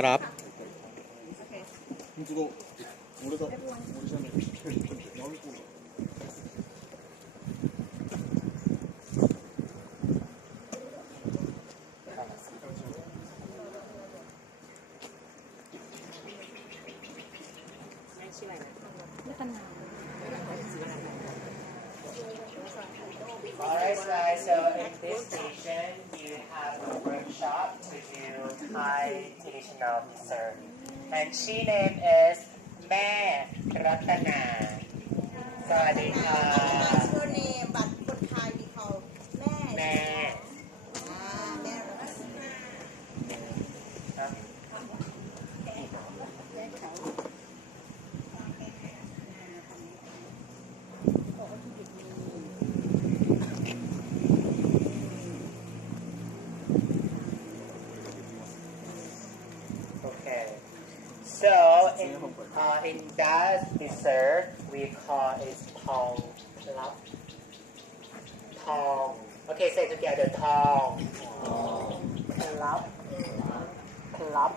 ครับ Alright, so at this station, Thai traditional dessert. And she name is แม่รัตนา สวัสดีค่ะเชื่อเนมบัตรคนไทยมีเขาแม่แม่อ่าแม่รัตนา in, uh, in Dutch dessert, we call it tong. Tong. Okay, say together tong. Club. Club.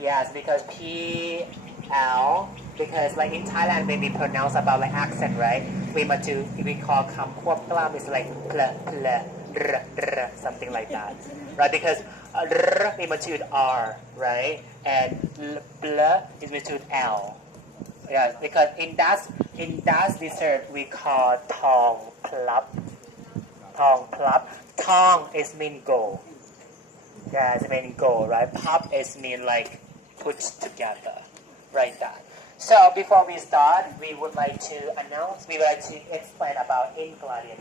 Yes, because P L because like in Thailand when we pronounce about like accent right we must do we call kamkwap klam It's like pl pl r, r, something like that right because r, we must do r right and bl is do L yeah because in that in that dessert we call tong club tong club tong is mean go yeah, it's mean go, right? Pop is mean like put together, right? That. So before we start, we would like to announce, we would like to explain about ingredient.